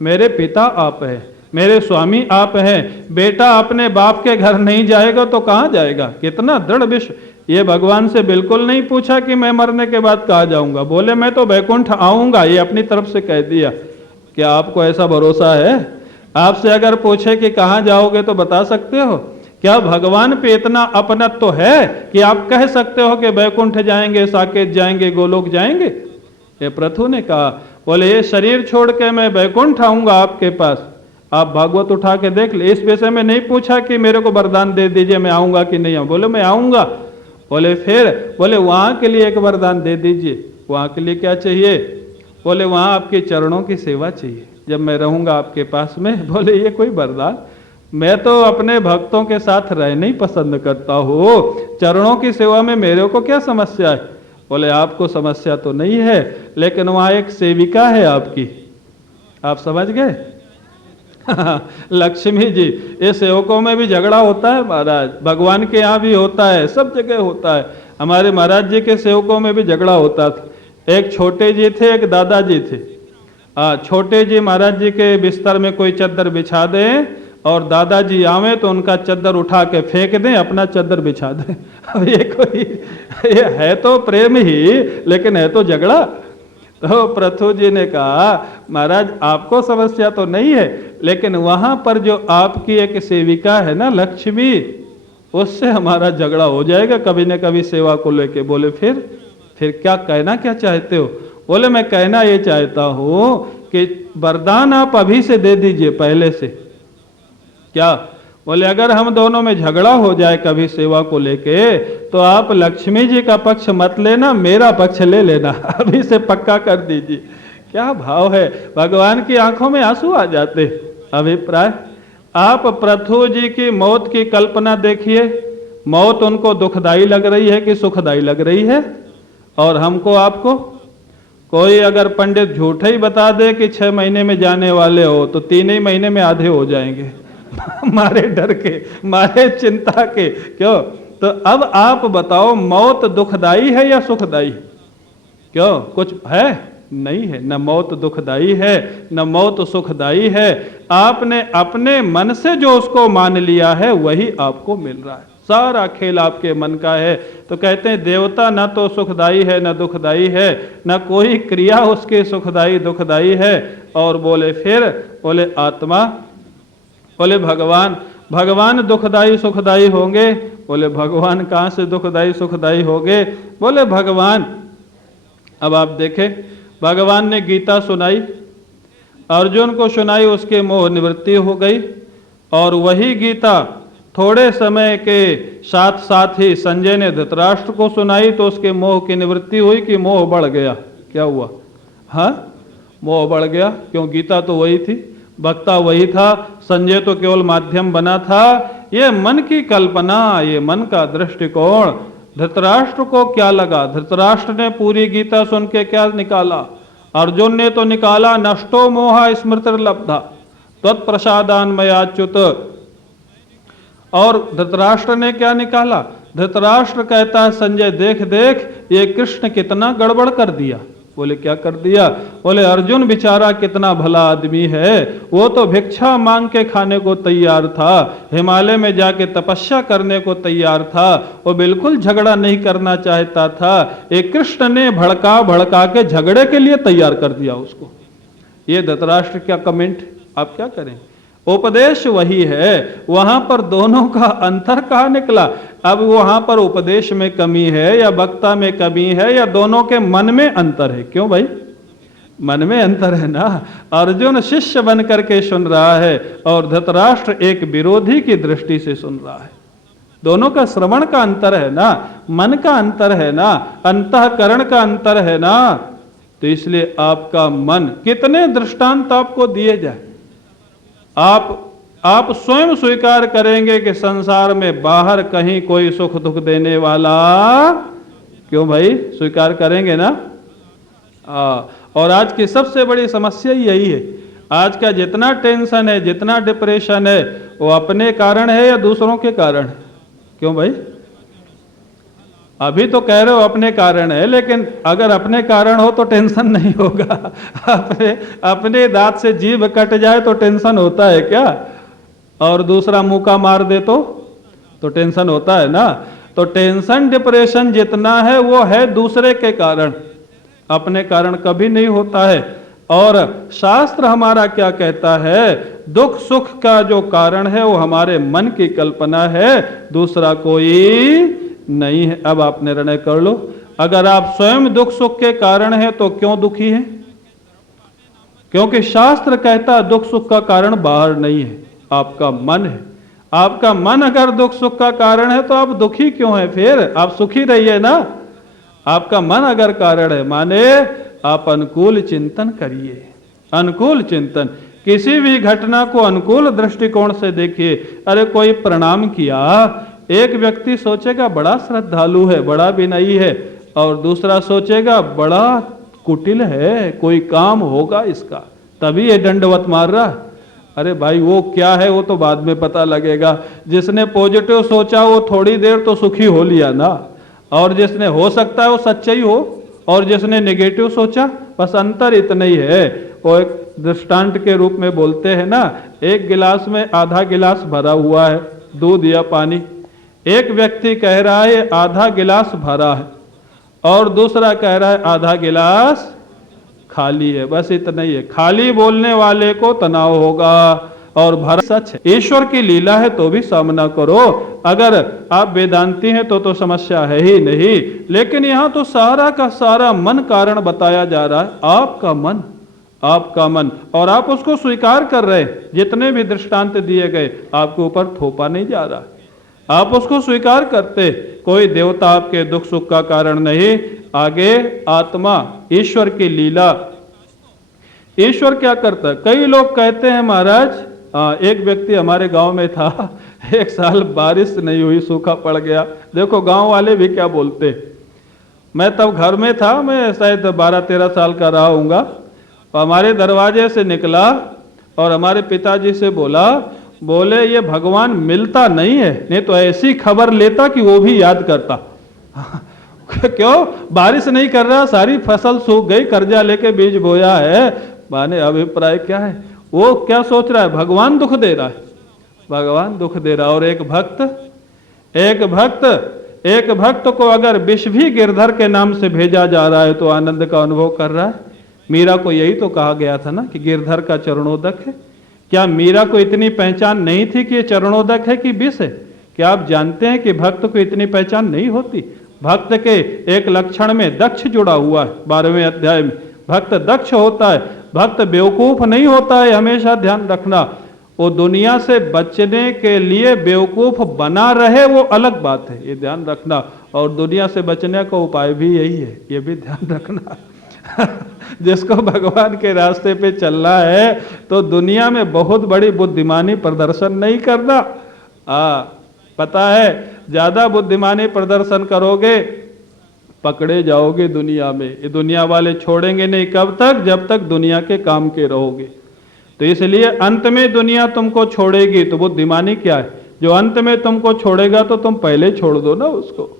मेरे पिता आप हैं, मेरे स्वामी आप हैं। बेटा अपने बाप के घर नहीं जाएगा तो कहाँ जाएगा? कितना दृढ़ विश्व। ये भगवान से बिल्कुल नहीं पूछा कि मैं मरने के बाद कहाँ जाऊंगा, बोले मैं तो वैकुंठ आऊंगा, ये अपनी तरफ से कह दिया। क्या आपको ऐसा भरोसा है? आपसे अगर पूछे कि कहाँ जाओगे तो बता सकते हो? क्या भगवान पे इतना अपनत्व तो है कि आप कह सकते हो कि वैकुंठ जाएंगे, साकेत जाएंगे, गोलोक जाएंगे? ये प्रथु ने कहा, बोले ये शरीर छोड़ के मैं वैकुंठ आऊंगा आपके पास। आप भागवत उठा के देख ले, इस विषय में नहीं पूछा कि मेरे को वरदान दे दीजिए मैं आऊंगा कि नहीं आऊंगा, बोले मैं आऊंगा। बोले फिर? बोले वहां के लिए एक वरदान दे दीजिए। वहां के लिए क्या चाहिए? बोले वहाँ आपके चरणों की सेवा चाहिए, जब मैं रहूँगा आपके पास में। बोले ये कोई वरदान, मैं तो अपने भक्तों के साथ रहना ही पसंद करता हूँ, चरणों की सेवा में मेरे को क्या समस्या है। बोले आपको समस्या तो नहीं है, लेकिन वहाँ एक सेविका है आपकी, आप समझ गए। लक्ष्मी जी, ये सेवकों में भी झगड़ा होता है महाराज, भगवान के यहाँ भी होता है, सब जगह होता है। हमारे महाराज जी के सेवकों में भी झगड़ा होता था। एक छोटे जी थे, एक दादाजी थे। छोटे जी महाराज जी के बिस्तर में कोई चद्दर बिछा दें और दादाजी आवे तो उनका चद्दर उठा के फेंक दें, अपना चद्दर बिछा दें। अब ये है तो प्रेम ही, लेकिन है तो झगड़ा। तो प्रथु जी ने कहा महाराज आपको समस्या तो नहीं है, लेकिन वहां पर जो आपकी एक सेविका है ना लक्ष्मी, उससे हमारा झगड़ा हो जाएगा कभी न कभी सेवा को लेके। बोले फिर क्या कहना क्या चाहते हो। बोले मैं कहना ये चाहता हूं कि वरदान आप अभी से दे दीजिए पहले से। क्या। बोले अगर हम दोनों में झगड़ा हो जाए कभी सेवा को लेके, तो आप लक्ष्मी जी का पक्ष मत लेना, मेरा पक्ष ले लेना, अभी से पक्का कर दीजिए। क्या भाव है, भगवान की आंखों में आंसू आ जाते। अभिप्राय, आप प्रथु जी की मौत की कल्पना देखिए, मौत उनको दुखदाई लग रही है कि सुखदाई लग रही है। और हमको आपको कोई अगर पंडित झूठा ही बता दे कि 6 महीने में जाने वाले हो, तो 3 ही महीने में आधे हो जाएंगे। मारे डर के, मारे चिंता के। क्यों। तो अब आप बताओ मौत दुखदाई है या सुखदाई। क्यों, कुछ है नहीं है, न मौत दुखदाई है न मौत सुखदाई है। आपने अपने मन से जो उसको मान लिया है वही आपको मिल रहा है, सारा खेल आपके मन का है। तो कहते हैं देवता न तो सुखदाई है न दुखदाई है, न कोई क्रिया उसकी सुखदाई दुखदाई है। और बोले आत्मा, बोले भगवान दुखदाई सुखदाई होंगे। बोले भगवान कहाँ से दुखदाई सुखदाई होंगे। बोले भगवान, अब आप देखें, भगवान ने गीता सुनाई, अर्जुन को सुनाई, उसके मोह निवृत्ति हो गई। और वही गीता थोड़े समय के साथ साथ ही संजय ने धृतराष्ट्र को सुनाई, तो उसके मोह की निवृत्ति हुई कि मोह बढ़ गया। क्या हुआ। हाँ, मोह बढ़ गया। क्यों, गीता तो वही थी, वक्ता वही था, संजय तो केवल माध्यम बना था। ये मन की कल्पना, ये मन का दृष्टिकोण। धृतराष्ट्र को क्या लगा, धृतराष्ट्र ने पूरी गीता सुन के क्या निकाला। अर्जुन ने तो निकाला नष्टो मोह स्मृतिर्लब्धा त्वत्प्रसादान मयाच्युत। और धृतराष्ट्र ने क्या निकाला, धृतराष्ट्र कहता है संजय देख देख ये कृष्ण कितना गड़बड़ कर दिया। बोले क्या कर दिया। बोले अर्जुन बेचारा कितना भला आदमी है, वो तो भिक्षा मांग के खाने को तैयार था, हिमालय में जाके तपस्या करने को तैयार था, वो बिल्कुल झगड़ा नहीं करना चाहता था। एक कृष्ण ने भड़का के झगड़े के लिए तैयार कर दिया उसको। ये धृतराष्ट्र क्या कमेंट, आप क्या करें। उपदेश वही है, वहां पर दोनों का अंतर कहाँ निकला। अब वहां पर उपदेश में कमी है या वक्ता में कमी है या दोनों के मन में अंतर है। क्यों भाई, मन में अंतर है ना। अर्जुन शिष्य बन करके सुन रहा है और धृतराष्ट्र एक विरोधी की दृष्टि से सुन रहा है। दोनों का श्रवण का अंतर है ना, मन का अंतर है ना, अंतःकरण का अंतर है ना। तो इसलिए आपका मन, कितने दृष्टांत आपको दिए जाए, आप स्वयं स्वीकार करेंगे कि संसार में बाहर कहीं कोई सुख दुख देने वाला। क्यों भाई, स्वीकार करेंगे ना। और आज की सबसे बड़ी समस्या यही है, आज का जितना टेंशन है, जितना डिप्रेशन है, वो अपने कारण है या दूसरों के कारण है। क्यों भाई, अभी तो कह रहे हो अपने कारण है, लेकिन अगर अपने कारण हो तो टेंशन नहीं होगा। अपने दांत से जीभ कट जाए तो टेंशन होता है क्या, और दूसरा मुंह का मार दे तो टेंशन होता है ना। तो टेंशन डिप्रेशन जितना है वो है दूसरे के कारण, अपने कारण कभी नहीं होता है। और शास्त्र हमारा क्या कहता है, दुख सुख का जो कारण है वो हमारे मन की कल्पना है, दूसरा कोई नहीं है। अब आप निर्णय कर लो, अगर आप स्वयं दुख सुख के कारण है तो क्यों दुखी है। क्योंकि शास्त्र कहता है दुख सुख का कारण बाहर नहीं है, आपका मन है। आपका मन अगर दुख सुख का कारण है तो आप दुखी क्यों है, फिर आप सुखी रहिए ना। आपका मन अगर कारण है, माने आप अनुकूल चिंतन करिए। अनुकूल चिंतन, किसी भी घटना को अनुकूल दृष्टिकोण से देखिए। अरे कोई प्रणाम किया, एक व्यक्ति सोचेगा बड़ा श्रद्धालु है, बड़ा विनयी है, और दूसरा सोचेगा बड़ा कुटिल है, कोई काम होगा इसका, तभी ये दंडवत मार रहा है। अरे भाई वो क्या है वो तो बाद में पता लगेगा। जिसने पॉजिटिव सोचा वो थोड़ी देर तो सुखी हो लिया ना, और जिसने हो सकता है वो सच्चा ही हो, और जिसने नेगेटिव सोचा, बस अंतर इतना ही है। वो एक दृष्टांत के रूप में बोलते हैं ना, एक गिलास में आधा गिलास भरा हुआ है दूध या पानी। एक व्यक्ति कह रहा है आधा गिलास भरा है, और दूसरा कह रहा है आधा गिलास खाली है। बस इतना ही है। खाली बोलने वाले को तनाव होगा, और भरा सच है। ईश्वर की लीला है तो भी सामना करो। अगर आप वेदांती हैं तो समस्या है ही नहीं, लेकिन यहां तो सारा का सारा मन कारण बताया जा रहा है। आपका मन, आपका मन, और आप उसको स्वीकार कर रहे हैं। जितने भी दृष्टांत दिए गए आपके ऊपर थोपा नहीं जा रहा, आप उसको स्वीकार करते। कोई देवता आपके दुख सुख का कारण नहीं। आगे आत्मा, ईश्वर की लीला। ईश्वर क्या करता है? कई लोग कहते हैं महाराज, एक व्यक्ति हमारे गांव में था, एक साल बारिश नहीं हुई, सूखा पड़ गया। देखो गांव वाले भी क्या बोलते। मैं तब घर में था, मैं शायद 12-13 साल का रहा हूँगा। हमारे दरवाजे से निकला और हमारे पिताजी से बोले ये भगवान मिलता नहीं है, नहीं तो ऐसी खबर लेता कि वो भी याद करता। क्यों? बारिश नहीं कर रहा, सारी फसल सूख गई, कर्जा लेके बीज बोया है। माने अभिप्राय क्या है? वो क्या सोच रहा है? भगवान दुख दे रहा है, भगवान दुख दे रहा है। और एक भक्त को अगर विष भी गिरधर के नाम से भेजा जा रहा है तो आनंद का अनुभव कर रहा है। मीरा को यही तो कहा गया था ना कि गिरधर का चरणोदक है। क्या मीरा को इतनी पहचान नहीं थी कि ये चरणोदक है कि विष है? क्या आप जानते हैं कि भक्त को इतनी पहचान नहीं होती? भक्त के एक लक्षण में दक्ष जुड़ा हुआ है। 12वें अध्याय में भक्त दक्ष होता है, भक्त बेवकूफ नहीं होता है। हमेशा ध्यान रखना, वो दुनिया से बचने के लिए बेवकूफ बना रहे वो अलग बात है, ये ध्यान रखना। और दुनिया से बचने का उपाय भी यही है, ये भी ध्यान रखना। जिसको भगवान के रास्ते पे चलना है तो दुनिया में बहुत बड़ी बुद्धिमानी प्रदर्शन नहीं करना। पता है, ज्यादा बुद्धिमानी प्रदर्शन करोगे पकड़े जाओगे दुनिया में। ये दुनिया वाले छोड़ेंगे नहीं। कब तक? जब तक दुनिया के काम के रहोगे। तो इसलिए अंत में दुनिया तुमको छोड़ेगी। तो बुद्धिमानी क्या है? जो अंत में तुमको छोड़ेगा तो तुम पहले छोड़ दो ना उसको।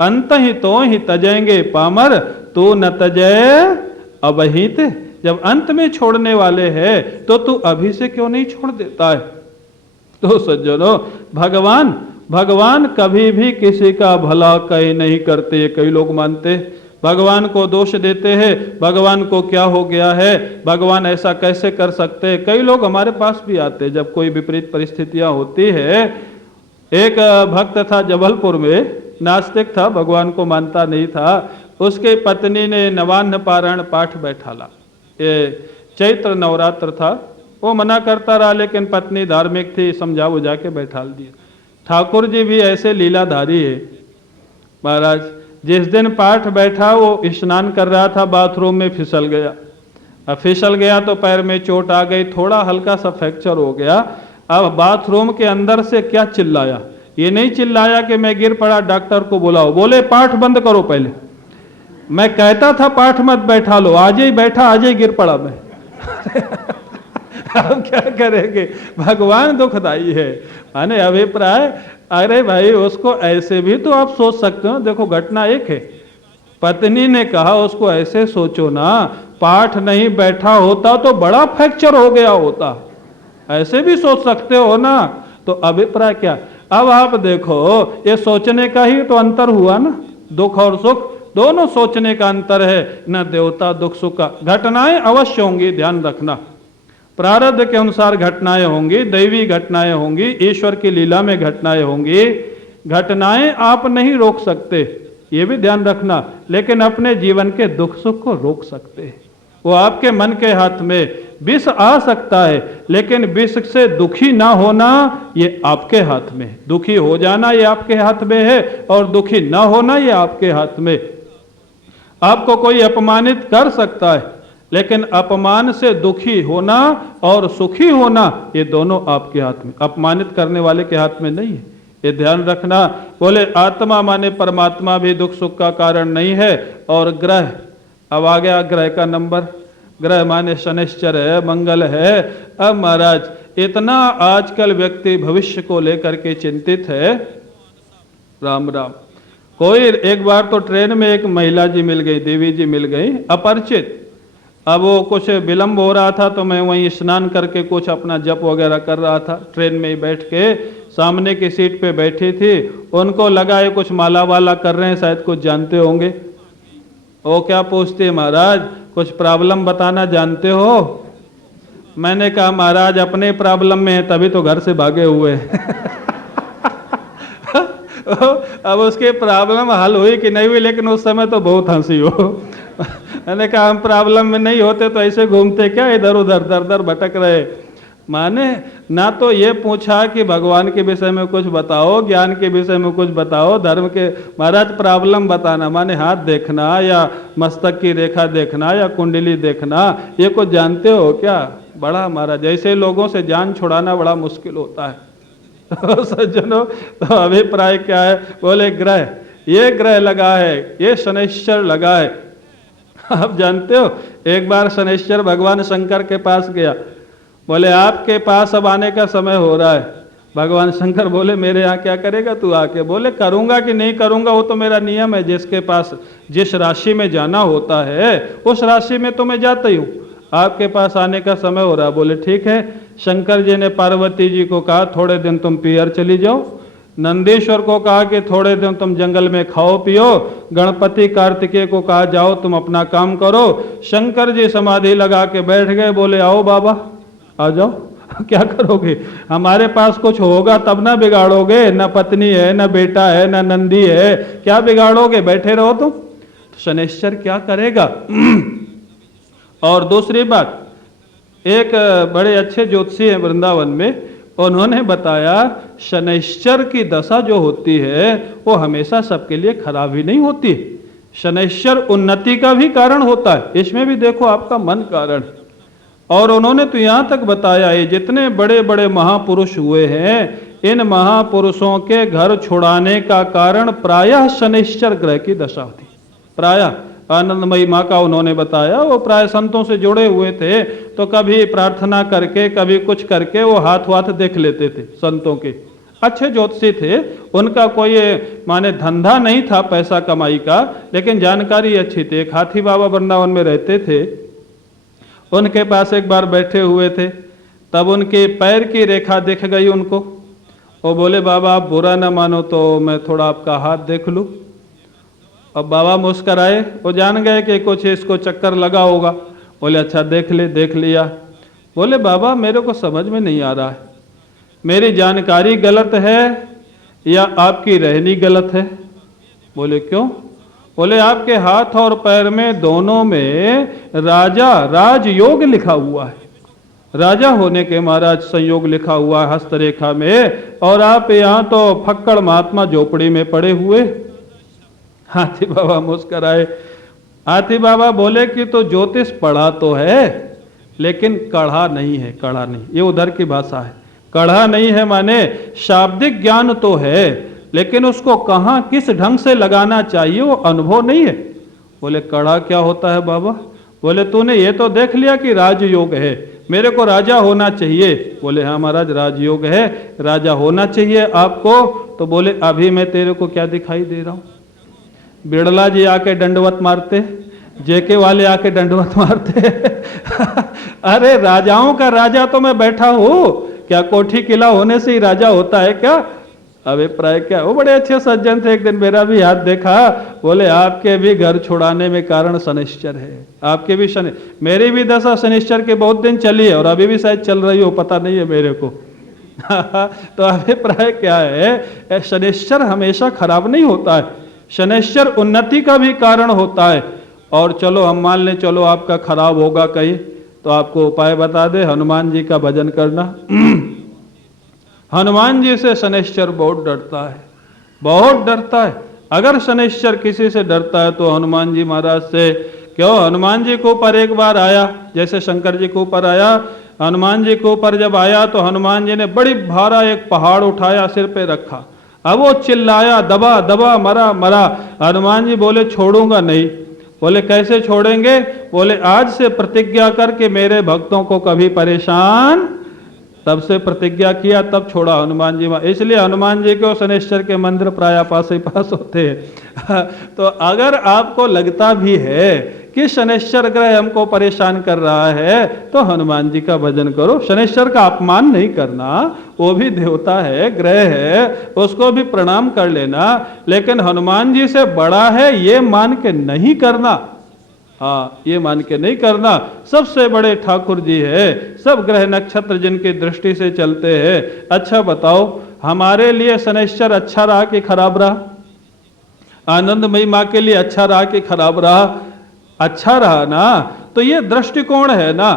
अंत ही तो ही तजेंगे पामर, तू न तजय अबहित। जब अंत में छोड़ने वाले हैं तो तू अभी से क्यों नहीं छोड़ देता है? तो सज्जनों, भगवान कभी भी किसी का भला कहीं नहीं करते। कई लोग मानते भगवान को दोष देते हैं, भगवान को क्या हो गया है, भगवान ऐसा कैसे कर सकते हैं। कई लोग हमारे पास भी आते जब कोई विपरीत परिस्थितियां होती है। एक भक्त था जबलपुर में, नास्तिक था, भगवान को मानता नहीं था। उसके पत्नी ने नवान्न पारायण पाठ बैठाला। ये चैत्र नवरात्र था, वो मना करता रहा, लेकिन पत्नी धार्मिक थी, समझा बुझा के बैठाल दिया। ठाकुर जी भी ऐसे लीलाधारी है महाराज। जिस दिन पाठ बैठा वो स्नान कर रहा था, बाथरूम में फिसल गया। अब फिसल गया तो पैर में चोट आ गई, थोड़ा हल्का सा फ्रैक्चर हो गया। अब बाथरूम के अंदर से क्या चिल्लाया? ये नहीं चिल्लाया कि मैं गिर पड़ा, डॉक्टर को बुलाओ। बोले पाठ बंद करो पहले। मैं कहता था पाठ मत बैठा लो, आज ही बैठा, आज ही गिर पड़ा मैं। अब क्या करेंगे? भगवान दुखदाई है। माने अभिप्राय, अरे भाई उसको ऐसे भी तो आप सोच सकते हो। देखो घटना एक है, पत्नी ने कहा उसको ऐसे सोचो ना, पाठ नहीं बैठा होता तो बड़ा फ्रैक्चर हो गया होता, ऐसे भी सोच सकते हो ना। तो अभिप्राय क्या? अब आप देखो, ये सोचने का ही तो अंतर हुआ ना। दुख और सुख दोनों सोचने का अंतर है, न देवता दुख सुख का। घटनाएं अवश्य होंगी, ध्यान रखना। प्रारब्ध के अनुसार घटनाएं होंगी, दैवी घटनाएं होंगी, ईश्वर की लीला में घटनाएं होंगी। घटनाएं आप नहीं रोक सकते, ये भी ध्यान रखना, लेकिन अपने जीवन के दुख सुख को रोक सकते हैं। वो आपके मन के हाथ में। विष आ सकता है, लेकिन विष से दुखी ना होना ये आपके हाथ में है। दुखी हो जाना ये आपके हाथ में है, और दुखी ना होना ये आपके हाथ में। आपको कोई अपमानित कर सकता है, लेकिन अपमान से दुखी होना और सुखी होना ये दोनों आपके हाथ में, अपमानित करने वाले के हाथ में नहीं है। ये ध्यान रखना। बोले आत्मा माने परमात्मा भी दुख सुख का कारण नहीं है। और ग्रह, अब आ गया ग्रह का नंबर। ग्रह माने शनिश्चर है, मंगल है। अब महाराज इतना आजकल व्यक्ति भविष्य को लेकर के चिंतित है, राम राम। कोई एक बार तो ट्रेन में एक महिला जी मिल गई, देवी जी मिल गई, अपरिचित। अब वो कुछ विलंब हो रहा था तो मैं वहीं स्नान करके कुछ अपना जप वगैरह कर रहा था, ट्रेन में ही बैठ के सामने की सीट पे बैठी थी। उनको लगा ये कुछ माला वाला कर रहे हैं, शायद कुछ जानते होंगे। वो क्या पूछते, महाराज कुछ प्रॉब्लम बताना जानते हो? मैंने कहा महाराज अपने प्रॉब्लम में है तभी तो घर से भागे हुए अब उसकी प्रॉब्लम हल हुई कि नहीं हुई, लेकिन उस समय तो बहुत हंसी हो मैंने कहा हम प्रॉब्लम में नहीं होते तो ऐसे घूमते क्या इधर उधर दर दर भटक रहे। माने ना तो ये पूछा कि भगवान के विषय में कुछ बताओ, ज्ञान के विषय में कुछ बताओ, धर्म के। महाराज प्रॉब्लम बताना माने हाथ देखना या मस्तक की रेखा देखना या कुंडली देखना, ये कुछ जानते हो क्या? बड़ा महाराज ऐसे लोगों से जान छुड़ाना बड़ा मुश्किल होता है तो सज्जनों, तो अभिप्राय क्या है? बोले ग्रह, ये ग्रह लगा है, ये शनैश्चर लगा है। आप जानते हो एक बार शनैश्चर भगवान शंकर के पास गया, बोले आपके पास अब आने का समय हो रहा है। भगवान शंकर बोले मेरे यहाँ क्या करेगा तू आके? बोले करूंगा कि नहीं करूंगा वो तो मेरा नियम है, जिसके पास जिस राशि में जाना होता है उस राशि में तो मैं जाता ही हूँ, आपके पास आने का समय हो रहा। बोले ठीक है। शंकर जी ने पार्वती जी को कहा थोड़े दिन तुम पियर चली जाओ, नंदीश्वर को कहा कि थोड़े दिन तुम जंगल में खाओ पियो, गणपति कार्तिकेय को कहा जाओ तुम अपना काम करो। शंकर जी समाधि लगा के बैठ गए, बोले आओ बाबा आ जाओ क्या करोगे? हमारे पास कुछ होगा तब ना बिगाड़ोगे, न पत्नी है न बेटा है न नंदी है, क्या बिगाड़ोगे? बैठे रहो तुम। तो शनैश्चर क्या करेगा? और दूसरी बात, एक बड़े अच्छे ज्योतिषी हैं वृंदावन में, उन्होंने बताया शनैश्चर की दशा जो होती है वो हमेशा सबके लिए खराब ही नहीं होती। शनैश्चर उन्नति का भी कारण होता है, इसमें भी देखो आपका मन कारण। और उन्होंने तो यहाँ तक बताया है जितने बड़े बड़े महापुरुष हुए हैं, इन महापुरुषों के घर छुड़ाने का कारण प्रायः शनैश्चर ग्रह की दशा होती। प्रायः आनंदमयी माँ का उन्होंने बताया, वो प्राय संतों से जुड़े हुए थे, तो कभी प्रार्थना करके कभी कुछ करके वो हाथ वाथ देख लेते थे संतों के। अच्छे ज्योतिषी थे, उनका कोई माने धंधा नहीं था पैसा कमाई का, लेकिन जानकारी अच्छी थी। एक हाथी बाबा वृंदावन में रहते थे, उनके पास एक बार बैठे हुए थे, तब उनके पैर की रेखा दिख गई उनको। वो बोले बाबा आप बुरा ना मानो तो मैं थोड़ा आपका हाथ देख लूं। अब बाबा मुस्कराए, वो जान गए कि कुछ इसको चक्कर लगा होगा। बोले अच्छा देख ले। देख लिया। बोले बाबा मेरे को समझ में नहीं आ रहा है, मेरी जानकारी गलत है या आपकी रहनी गलत है? बोले क्यों? बोले आपके हाथ और पैर में दोनों में राजा राजयोग लिखा हुआ है, राजा होने के महाराज संयोग लिखा हुआ है हस्तरेखा में, और आप यहाँ तो फक्कड़ महात्मा झोपड़ी में पड़े हुए। हाथी बाबा मुस्कराए। हाथी बाबा बोले कि तो ज्योतिष पढ़ा तो है लेकिन कढ़ा नहीं है। कढ़ा नहीं, ये उधर की भाषा है। कढ़ा नहीं है माने शाब्दिक ज्ञान तो है, लेकिन उसको कहाँ किस ढंग से लगाना चाहिए वो अनुभव नहीं है। बोले कढ़ा क्या होता है बाबा? बोले तूने ये तो देख लिया कि राजयोग है, मेरे को राजा होना चाहिए। बोले हाँ महाराज राजयोग है, राजा होना चाहिए आपको। तो बोले अभी मैं तेरे को क्या दिखाई दे रहा हूं? बिड़ला जी आके दंडवत मारते, जेके वाले आके दंडवत मारते अरे राजाओं का राजा तो मैं बैठा हूं, क्या कोठी किला होने से ही राजा होता है क्या? अभिप्राय क्या? वो बड़े अच्छे सज्जन थे, एक दिन मेरा भी हाथ देखा। बोले आपके भी घर छुड़ाने में कारण शनिश्चर है, आपके भी शनि, मेरी भी दशा शनिश्चर के बहुत दिन चली है और अभी भी शायद चल रही हो, पता नहीं है मेरे को तो अभिप्राय क्या है? शनिश्चर हमेशा खराब नहीं होता है, शनिश्चर उन्नति का भी कारण होता है। और चलो हम मान लें चलो आपका खराब होगा कहीं, तो आपको उपाय बता दे, हनुमान जी का भजन करना हनुमान जी से शनिश्चर बहुत डरता है, बहुत डरता है। अगर शनैश्चर किसी से डरता है तो हनुमान जी महाराज से। क्यों? हनुमान जी के ऊपर एक बार आया, जैसे शंकर जी के ऊपर आया, हनुमान जी के ऊपर जब आया तो हनुमान जी ने बड़ी भारा एक पहाड़ उठाया, सिर पे रखा। अब वो चिल्लाया, दबा दबा, मरा मरा। हनुमान जी बोले छोड़ूंगा नहीं। बोले कैसे छोड़ेंगे? बोले आज से प्रतिज्ञा करके मेरे भक्तों को कभी परेशान, तब से प्रतिज्ञा किया, तब छोड़ा हनुमान जी। इसलिए हनुमान जी को शनैश्चर के मंदिर प्राय पास ही पास होते हैं। तो अगर आपको लगता भी है कि शनैश्चर ग्रह हमको परेशान कर रहा है तो हनुमान जी का भजन करो। शनैश्चर का अपमान नहीं करना, वो भी देवता है, ग्रह है, उसको भी प्रणाम कर लेना, लेकिन हनुमान जी से बड़ा है ये मान के नहीं करना। हाँ, ये मान के नहीं करना। सबसे बड़े ठाकुर जी है, सब ग्रह नक्षत्र जिनकी दृष्टि से चलते हैं। अच्छा बताओ, हमारे लिए शनैश्चर अच्छा रहा कि खराब रहा? आनंदमयी माँ के लिए अच्छा रहा कि खराब रहा? अच्छा रहा ना। तो ये दृष्टिकोण है ना।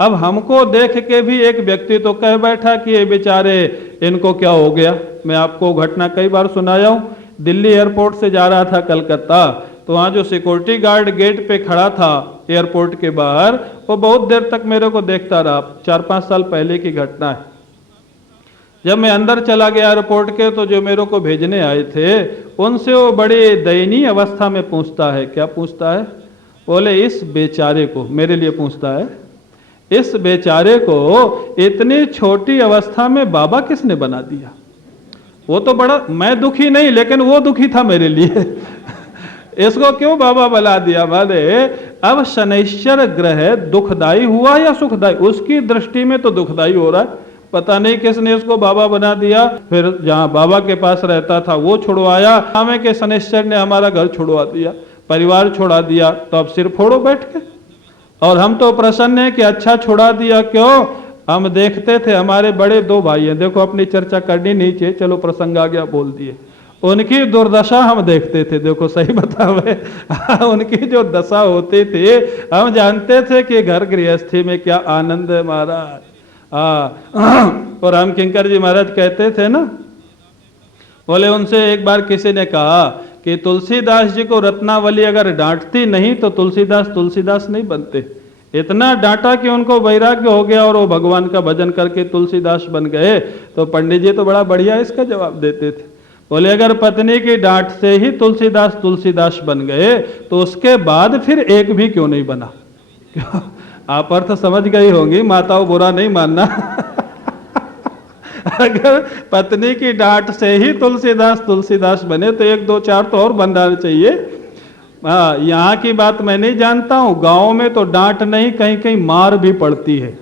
अब हमको देख के भी एक व्यक्ति तो कह बैठा कि ये बेचारे, इनको क्या हो गया। मैं आपको घटना कई बार सुनाया हूं। दिल्ली एयरपोर्ट से जा रहा था कलकत्ता, तो वहाँ जो सिक्योरिटी गार्ड गेट पे खड़ा था एयरपोर्ट के बाहर, वो बहुत देर तक मेरे को देखता रहा। 4-5 साल पहले की घटना है। जब मैं अंदर चला गया एयरपोर्ट के, तो जो मेरे को भेजने आए थे उनसे वो बड़े दयनीय अवस्था में पूछता है। क्या पूछता है? बोले इस बेचारे को, मेरे लिए पूछता है, इस बेचारे को इतनी छोटी अवस्था में बाबा किसने बना दिया? वो तो बड़ा, मैं दुखी नहीं लेकिन वो दुखी था मेरे लिए। इसको क्यों बाबा बना दिया? माने अब शनैश्चर ग्रह दुखदाई हुआ या सुखदाई? उसकी दृष्टि में तो दुखदाई हो रहा है। पता नहीं किसने इसको बाबा बना दिया। फिर जहां बाबा के पास रहता था वो छुड़वाया, हमें के शनैश्चर ने हमारा घर छुड़वा दिया, परिवार छुड़ा दिया, तो अब सिर फोड़ो बैठ के। और हम तो प्रसन्न हैं कि अच्छा छुड़ा दिया। क्यों? हम देखते थे, हमारे बड़े 2 भाई हैं, देखो अपनी चर्चा करनी नहीं चाहिए, चलो प्रसंग आ गया बोल दिए। उनकी दुर्दशा हम देखते थे। देखो सही बतावे, उनकी जो दशा होती थी, हम जानते थे कि घर गृहस्थी में क्या आनंद है महाराज। और राम किंकर जी महाराज कहते थे ना, बोले उनसे एक बार किसी ने कहा कि तुलसीदास जी को रत्नावली अगर डांटती नहीं तो तुलसीदास तुलसीदास नहीं बनते। इतना डांटा कि उनको वैराग्य हो गया और वो भगवान का भजन करके तुलसीदास बन गए। तो पंडित जी तो बड़ा बढ़िया इसका जवाब देते थे। बोले अगर पत्नी की डांट से ही तुलसीदास तुलसीदास बन गए तो उसके बाद फिर एक भी क्यों नहीं बना? आप अर्थ समझ गई होंगी, माताओं बुरा नहीं मानना। अगर पत्नी की डांट से ही तुलसीदास तुलसीदास बने तो 1 2 4 तो और बनना चाहिए। यहाँ की बात मैं नहीं जानता हूँ, गाँव में तो डांट नहीं, कहीं कहीं मार भी पड़ती है।